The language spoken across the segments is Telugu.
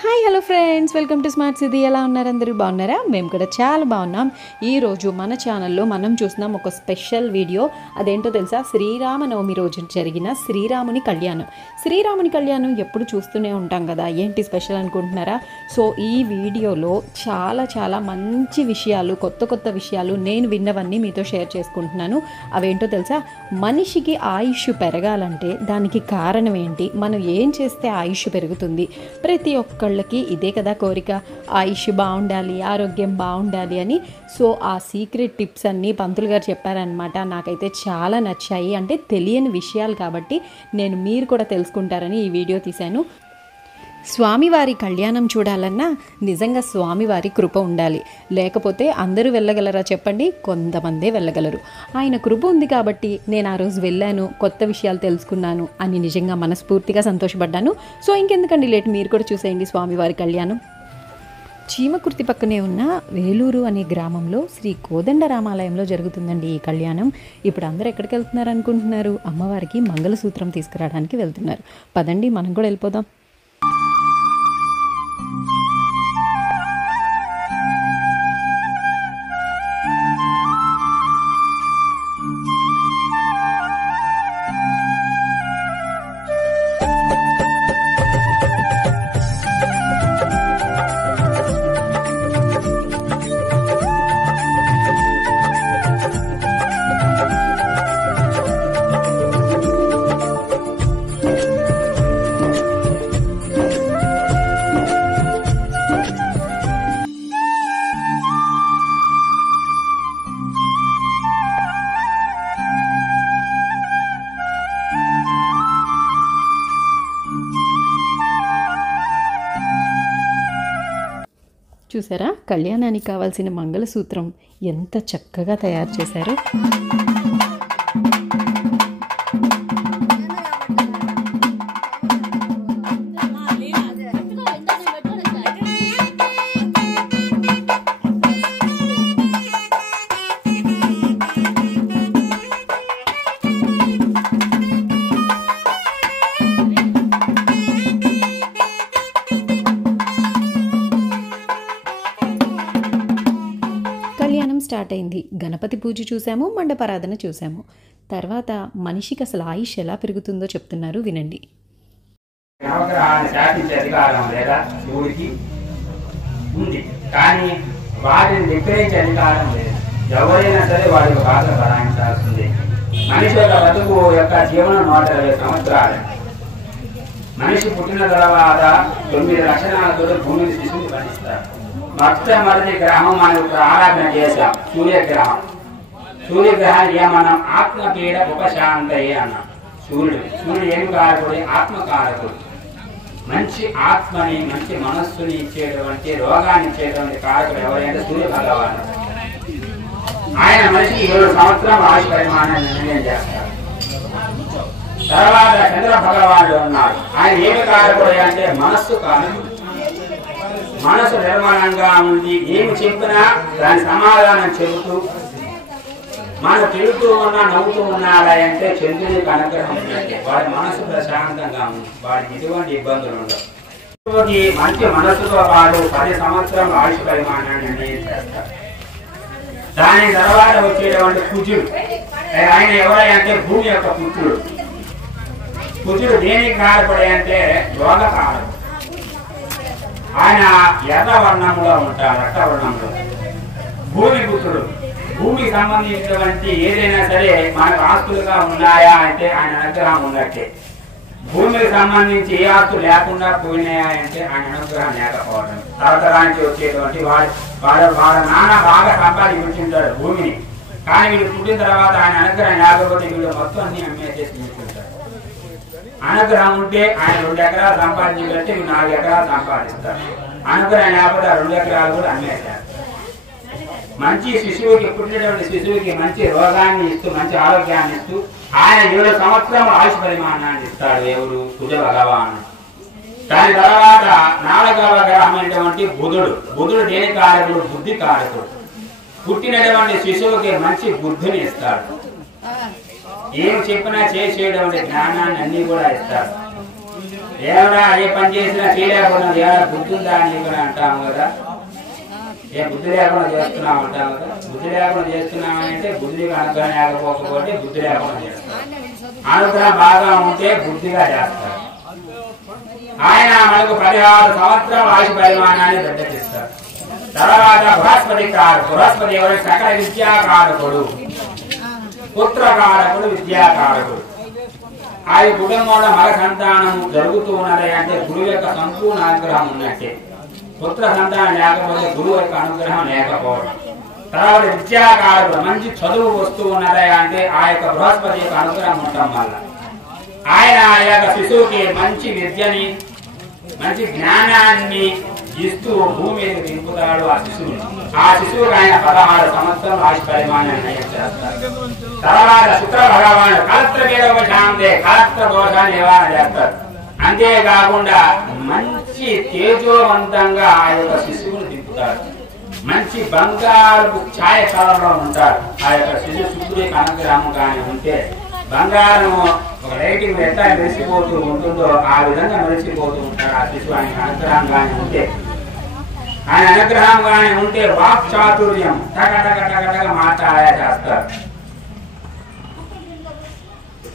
Hi hello friends, welcome to smart city. ఎలా ఉన్నారు? అందరూ బాగున్నారా? మేము కూడా చాలా బాగున్నాం. ఈరోజు మన ఛానల్లో మనం చూస్తున్నాం ఒక స్పెషల్ వీడియో. అదేంటో తెలుసా? శ్రీరామనవమి రోజు జరిగిన శ్రీరాముని కళ్యాణం. శ్రీరాముని కళ్యాణం ఎప్పుడు చూస్తూనే ఉంటాం కదా, ఏంటి స్పెషల్ అనుకుంటున్నారా? సో ఈ వీడియోలో చాలా మంచి విషయాలు, కొత్త విషయాలు నేను విన్నవన్నీ మీతో షేర్ చేసుకుంటున్నాను. అవేంటో తెలుసా? మనిషికి ఆయుష్ పెరగాలంటే దానికి కారణం ఏంటి, మనం ఏం చేస్తే ఆయుష్ పెరుగుతుంది, ప్రతి ఒక్కళ్ళకి ఇదే కదా కోరిక, ఆయుష్ బాగుండాలి, ఆరోగ్యం బాగుండాలి అని. సో ఆ సీక్రెట్ టిప్స్ అన్నీ పంతులు గారు చెప్పారనమాట. నాకైతే చాలా నచ్చాయి. అంటే తెలియని విషయాలు కాబట్టి మీరు కూడా తెలుసుకుంటారని ఈ వీడియో తీశాను. స్వామివారి కళ్యాణం చూడాలన్నా నిజంగా స్వామివారి కృప ఉండాలి, లేకపోతే అందరూ వెళ్ళగలరా చెప్పండి? కొంతమందే వెళ్ళగలరు. ఆయన కృప ఉంది కాబట్టి నేను ఆ రోజు వెళ్ళాను, కొత్త విషయాలు తెలుసుకున్నాను అని నిజంగా మనస్ఫూర్తిగా సంతోషపడ్డాను. సో ఇంకెందుకండి లేట్, మీరు కూడా చూసేయండి స్వామివారి కళ్యాణం. చీమకుర్తి పక్కనే ఉన్న వేలూరు అనే గ్రామంలో శ్రీ కోదండరామాలయంలో జరుగుతుందండి ఈ కళ్యాణం. ఇప్పుడు అందరూ ఎక్కడికి వెళ్తున్నారు అనుకుంటున్నారు? అమ్మవారికి మంగళసూత్రం తీసుకురావడానికి వెళ్తున్నారు. పదండి, మనం కూడా వెళ్ళిపోదాం. చూసారా, కళ్యాణానికి కావాల్సిన మంగళసూత్రం ఎంత చక్కగా తయారు చేశారో. కళ్యాణం స్టార్ట్ అయింది. గణపతి పూజ చూసాము, మండపారాధన చూసాము. తర్వాత మనిషికి అసలు ఆయుష్ ఎలా పెరుగుతుందో చెప్తున్నారు, వినండి. నవగ్రహాన్ని శాసించే అధికారం లేదా శివుడికి ఉంది, కానీ వాటిని విక్రయించే అధికారం లేదు. ఎవరైనా సరే వారికి బాధ భరాయించాల్సింది. మనిషి యొక్క బతుకు యొక్క జీవనం 120 సంవత్సరాలు. మనిషి పుట్టిన తర్వాత 9 లక్షణాలతో భూమిని శిశువుని పండిస్తారు. మొట్టమొదటి గ్రహం మనం ఇప్పుడు ఆరాధన చేశాం, సూర్యగ్రహం. సూర్యగ్రహానికి ఏమన్నాం? ఆత్మపీడ ఉపశాంతయ్య అన్నాం. సూర్యుడు ఏమి కారకుడు? ఆత్మకారకుడు. మంచి ఆత్మని, మంచి మనస్సుని ఇచ్చేటువంటి, రోగాన్ని ఇచ్చేటువంటి కారకుడు ఎవరైనా సూర్య భగవాను. ఆయన మనిషికి 7 సంవత్సరం ఆయుష్ పరిమాణాన్ని నిర్ణయం చేస్తారు. తర్వాత చంద్ర భగవానుడు ఉన్నాడు. ఆయన ఏమి కారకుడు అంటే మనస్సు కారకుడు. మనసు నిర్మలంగా ఉంది, ఏమి చెప్పినా దాని సమాధానం చెబుతూ, మనం తిరుగుతూ ఉన్నా నవ్వుతూ ఉన్నాడంటే చంద్రునికి అనుగ్రహం ఉన్నట్టే. వాడి మనసు ప్రశాంతంగా ఉంది, వాడికి ఎటువంటి ఇబ్బందులు ఉండవు. మంచి మనసుతో పాటు 10 సంవత్సరం ఆయుష్ పరిమాణాన్ని నిర్ణయం చేస్తారు. దాని తర్వాత వచ్చేటువంటి కుజుడు. ఆయన ఎవరంటే భూమి యొక్క పుత్రుడు. కుజుడు దేనికి కారపడే అంటే యోగ కారకుడు. ఆయన ఎర్ర వర్ణంలో ఉంటాడు, రక్తవర్ణంలో. భూమి పుత్రుడు. భూమికి సంబంధించినటువంటి ఏదైనా సరే మనకు ఆస్తులుగా ఉన్నాయా అంటే ఆయన అనుగ్రహం ఉన్నట్టే. భూమికి సంబంధించి ఏ ఆస్తులు లేకుండా పోయినాయా అంటే ఆయన అనుగ్రహం లేకపోవడం. తరతరానికి వచ్చేటువంటి వాడు నాన్న బాగా సంపాదించుంటాడు భూమిని, కానీ వీళ్ళు పుట్టిన తర్వాత ఆయన అనుగ్రహం లేకపోతే వీళ్ళు మొత్తం అన్ని అమ్మేసేసి తీసుకుంటారు. అనుగ్రహం ఉంటే ఆయన 2 ఎకరాలు సంపాదించాలంటే వీళ్ళు 4 ఎకరాలు సంపాదిస్తారు. అనుగ్రహం లేకపోతే 2 ఎకరాలు కూడా అమ్మేశారు. మంచి శిశువుకి, పుట్టినటువంటి శిశువుకి మంచి రోగాన్ని ఇస్తూ, మంచి ఆరోగ్యాన్ని ఇస్తూ ఆయన 7 సంవత్సరం ఆయుష్ పరిమాణాన్ని ఇస్తాడు. ఎవరు? కుజ భగవాను. దాని తర్వాత 4వ గ్రహమైనటువంటి బుధుడు దేని కారకుడు? బుద్ధి కారకుడు. పుట్టినటువంటి శిశువుకి మంచి బుద్ధిని ఇస్తాడు. ఏం చెప్పినా చేసేటువంటి జ్ఞానాన్ని అన్ని కూడా ఇస్తారు. ఏమన్నా ఏ పని చేసినా చేయలేకుండా ఏమైనా బుద్ధి ఉందా అని చెప్పి అంటాము కదా. ఏ బుద్ధి లేకుండా చేస్తున్నాం అంటాం కదా. బుద్ధి లేకుండా చేస్తున్నామంటే బుద్ధికి అనుగ్రహం లేకపోతే బుద్ధి లేకుండా చేస్తాం. అనుగ్రహం బాగా ఉంటే బుద్ధిగా చేస్తారు. ఆయన మనకు 16 సంవత్సరాల ఆయుష్ పరిమాణాన్ని ప్రకటిస్తారు. తర్వాత బృహస్పతి కారకుడు. బృహస్పతి ఎవరి సకల విద్యాకారకుడు, పుత్రకారకుడు, విద్యాకారకుడు. ఆ కుటుంబంలో మగ సంతానం జరుగుతూ ఉన్నది అంటే గురువు యొక్క సంపూర్ణ అనుగ్రహం ఉన్నట్టే. పుత్ర సంతానం లేకపోతే గురువు యొక్క అనుగ్రహం లేకపోవడం. తర్వాత విద్యాకారుడు మంచి చదువు వస్తూ ఉన్నదా అంటే ఆ యొక్క బృహస్పతి యొక్క అనుగ్రహం ఉండటం వల్ల ఆయన ఆ యొక్క శిశువుకి మంచి విద్యని మంచి జ్ఞానాన్ని ఇస్తూ భూమి మీద దింపుతాడు ఆ శిశువుని. ఆ శిశువుకి ఆయన 16 సంవత్సరాలు ఆయుష్ పరిమాణాన్ని చేస్తారు. తర్వాత శుక్ర భగవానుడు కలత్ర మీద ఉపశాంతే కలత్ర దోషాన్ని నివారణ చేస్తారు. అంతేకాకుండా మంచి తేజోవంతంగా ఆ యొక్క శిశువుని దింపుతాడు. మంచి బంగారు ఛాయ కళలో ఉంటారు. ఆ యొక్క శిశు శుక్రుడికి అనుగ్రహం కానీ ఉంటే బంగారం ఒక లైటింగ్ ఎట్లా మెరిసిపోతూ ఉంటుందో ఆ విధంగా మెరిసిపోతూ ఉంటారు ఆ శిశువు. ఆయన అనుగ్రహం కానీ ఉంటే ఆయన అనుగ్రహం కానీ ఉంటే వాక్ చాతుర్యం టకటకటకటగా మాట్లాడే చేస్తారు.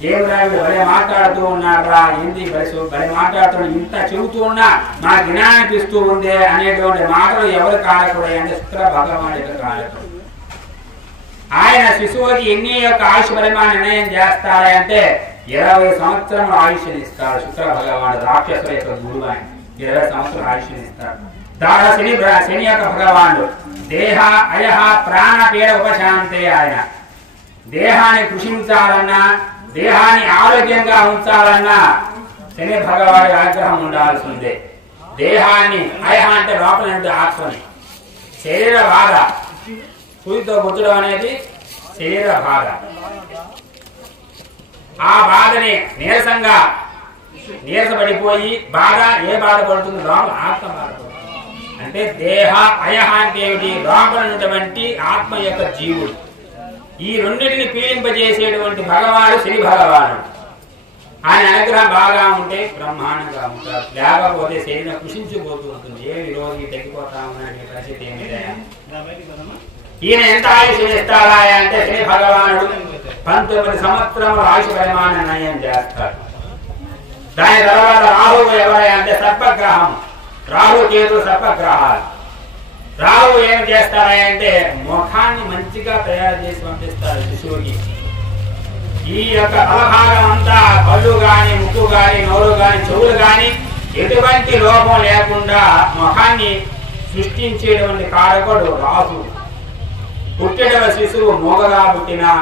దేవుడు భలే మాట్లాడుతూ ఉన్నారా, ఏంది భలే మాట్లాడుతూ ఇంత చెబుతూ ఉన్నా నా జ్ఞానానికి ఇస్తూ ఉంది అనేటువంటి మాటలు ఎవరు కారకుడు అంటే శుక్ర భగవానుడి యొక్క కారకుడు. ఆయన శిశువుకి ఎన్ని యొక్క ఆయుష్ పరిమాణ నిర్ణయం చేస్తారంటే 20 సంవత్సరం ఆయుష్ని ఇస్తాడు. శుక్ర భగవానుడు రాక్షసుల యొక్క గురువు ఆయన 20 సంవత్సరం ఆయుష్ని ఇస్తాడు. దాని శని యొక్క భగవానుడు దేహ అయహ ప్రాణ పీడ ఉపశాంతే. ఆయన దేహాన్ని కృషించాలన్నా దేహాన్ని ఆరోగ్యంగా ఉంచాలన్నా శని భగవాడి ఆగ్రహం ఉండాల్సిందే. దేహాన్ని అయహ అంటే లోపల ఆత్మని శరీర బాధ సూదితో గుర్తడం అనేది శరీర బాధ. ఆ బాధని నీరసపడిపోయి బాధ ఏ బాధపడుతుంది లోపల ఆత్మ బాధపడుతుంది. అంటే దేహ అయహ అంటే ఏమిటి? లోపల ఉన్నటువంటి ఆత్మ యొక్క జీవుడు. ఈ రెండింటిని పీడింపజేసేటువంటి భగవానుడు శని భగవానుడు. ఆయన అనుగ్రహం బాగా ఉంటే బ్రహ్మాండంగా ఉంటారు. లేకపోతే శరీరం కృషించిపోతూ ఉంటుంది. ఏమి రోజు తగ్గిపోతామనే పరిస్థితి ఏమి లేదా. ఈయన ఎంత ఆయుష్ ఇస్తారా అంటే శని భగవానుడు 19 సంవత్సరముల ఆయుష్ పరిమాణ నిర్ణయం చేస్తారు. దాని తర్వాత రాహువు ఎవరై అంటే సర్పగ్రహం. రాహు కేతు సర్పగ్రహాలు. రాహు ఏం చేస్తారంటే ముఖాన్ని మంచిగా తయారు చేసి పంపిస్తారు శిశువుకి. ఈ యొక్క తలభాగం అంతా కళ్ళు గాని ముక్కు గాని నోరు గాని చెవులు గాని ఎటువంటి లోపం లేకుండా ముఖాన్ని సృష్టించేటువంటి కారకుడు రాహు. పుట్టిన శిశువు మూగగా పుట్టినా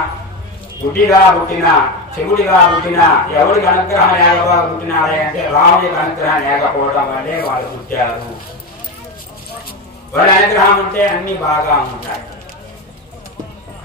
గుడ్డిగా పుట్టినా చెవుడిగా పుట్టినా ఎవరికి అనుగ్రహం లేకపోగా పుట్టినాడే అంటే రాహుడికి అనుగ్రహం లేకపోవడం వల్లే వాళ్ళు పుట్టారు. వాళ్ళ అనుగ్రహం ఉంటే అన్ని బాగా ఉంటాయి.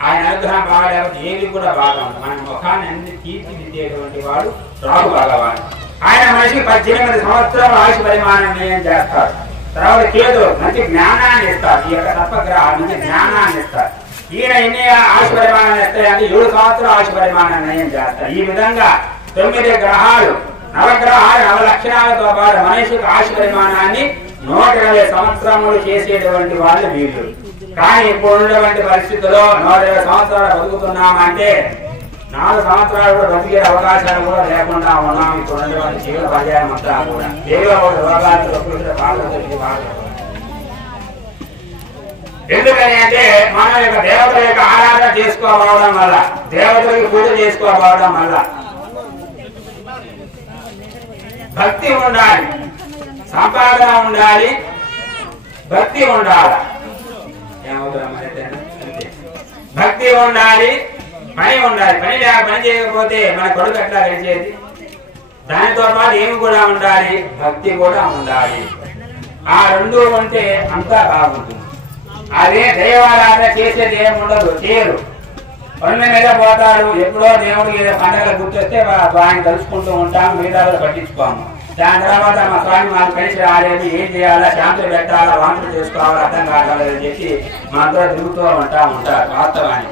ఆయన అనుగ్రహం బాగా లేకపోతే ఏది కూడా బాగా ఉంటుంది. మన ముఖాన్ని అన్ని తీర్చిదిద్దేటువంటి వాడు రాహు భగవాన్. ఆయన మనిషికి 18 సంవత్సరాలు ఆయుష్ పరిమాణ నిర్ణయం చేస్తారు. తర్వాత కేతు మంచి జ్ఞానాన్ని ఇస్తారు. ఈ యొక్క తత్వగ్రహాలు మంచి జ్ఞానాన్ని ఇస్తారు. ఈయన ఎన్ని ఆయుష్ పరిమాణాన్ని ఇస్తాయంటే 7 సంవత్సరాలు ఆయుష్ పరిమాణ నిర్ణయం చేస్తారు. ఈ విధంగా 9 గ్రహాలు నవగ్రహాలు 9 లక్షణాలతో పాటు మనిషికి ఆయుష్ పరిమాణాన్ని 120 సంవత్సరములు చేసేటువంటి వాళ్ళు వీళ్ళు. కానీ ఇప్పుడు ఉన్నటువంటి పరిస్థితుల్లో 120 సంవత్సరాలు బతుకుతున్నామంటే 4 సంవత్సరాలు కూడా బతికే అవకాశాలు కూడా లేకుండా ఉన్నాం. ఇప్పుడు ఉన్నటువంటి జీవుల పర్యాయం అంతా కూడా ఏదో ఒక రోగాలు. ఎందుకని అంటే మన యొక్క దేవతల యొక్క ఆరాధన చేసుకోవడం వల్ల, దేవతలకి పూజ చేసుకోవడం వల్ల భక్తి ఉండాలి, సంపాదన ఉండాలి, భక్తి ఉండాలి. భక్తి ఉండాలి, పని ఉండాలి. పని చేయకపోతే మన కొడుకు ఎట్లా గడిచేది? దానితో పాటు ఏమి కూడా ఉండాలి, భక్తి కూడా ఉండాలి. ఆ రెండు ఉంటే అంతా బాగుంటుంది. అదే దైవారాధన చేసేది ఏముండదు. చేయరు, పనుల మీద పోతాడు. ఎప్పుడో దేవుడికి ఏదో పండగలు గుర్తొస్తే ఆయన తలుచుకుంటూ ఉంటాం, మిగతా పట్టించుకోము. దాని తర్వాత మా స్వామి మాకు కలిసి రాలేదు, ఏం చేయాలా, శాంతులు పెట్టాలా, వాంతులు చేసుకోవాలా అర్థం కాగలదని చెప్పి మాతో తిరుగుతూ ఉంటారు వాస్తవాన్ని.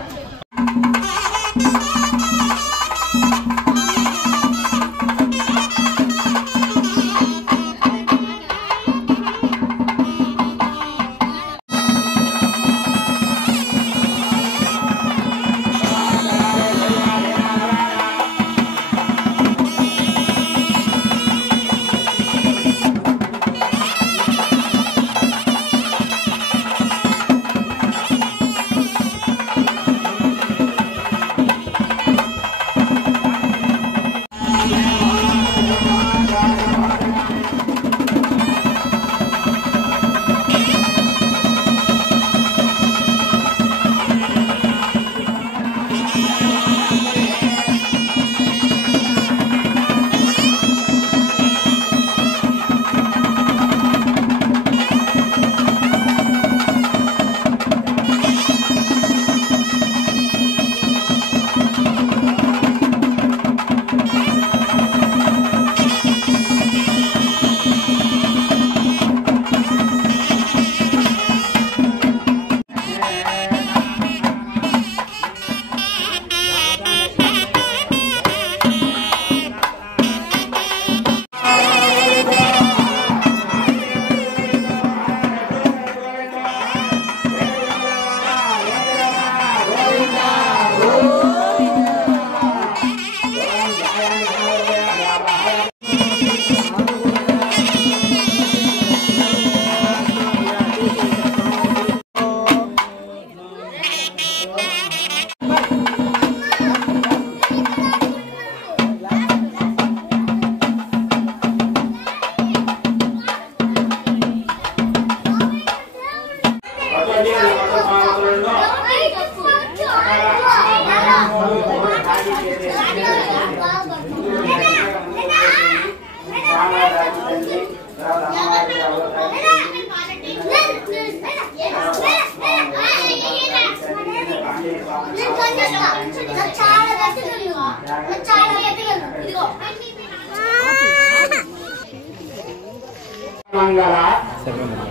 మంగళ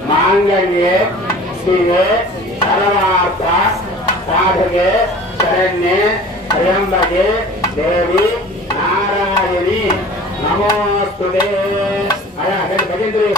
మాంగళ్యే శివే సర్వార్థ సాధకే శరణ్యే త్ర్యంబకే దేవి నారాయణి నమోస్తుతే. అలా భజంతులు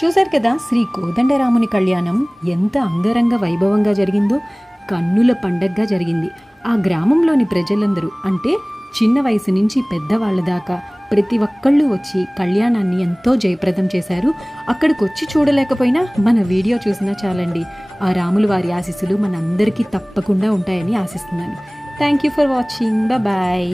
చూశారు కదా శ్రీ కోదండరాముని కళ్యాణం ఎంత అంగరంగ వైభవంగా జరిగిందో, కన్నుల పండగగా జరిగింది. ఆ గ్రామంలోని ప్రజలందరూ అంటే చిన్న వయసు నుంచి పెద్దవాళ్ళ దాకా ప్రతి ఒక్కళ్ళు వచ్చి కళ్యాణాన్ని ఎంతో జయప్రదం చేశారు. అక్కడికి వచ్చి చూడలేకపోయినా మన వీడియో చూసినా చాలండి. ఆ రాముల వారి ఆశీస్సులు మనందరికీ తప్పకుండా ఉంటాయని ఆశిస్తున్నాను. Thank you for watching. Bye.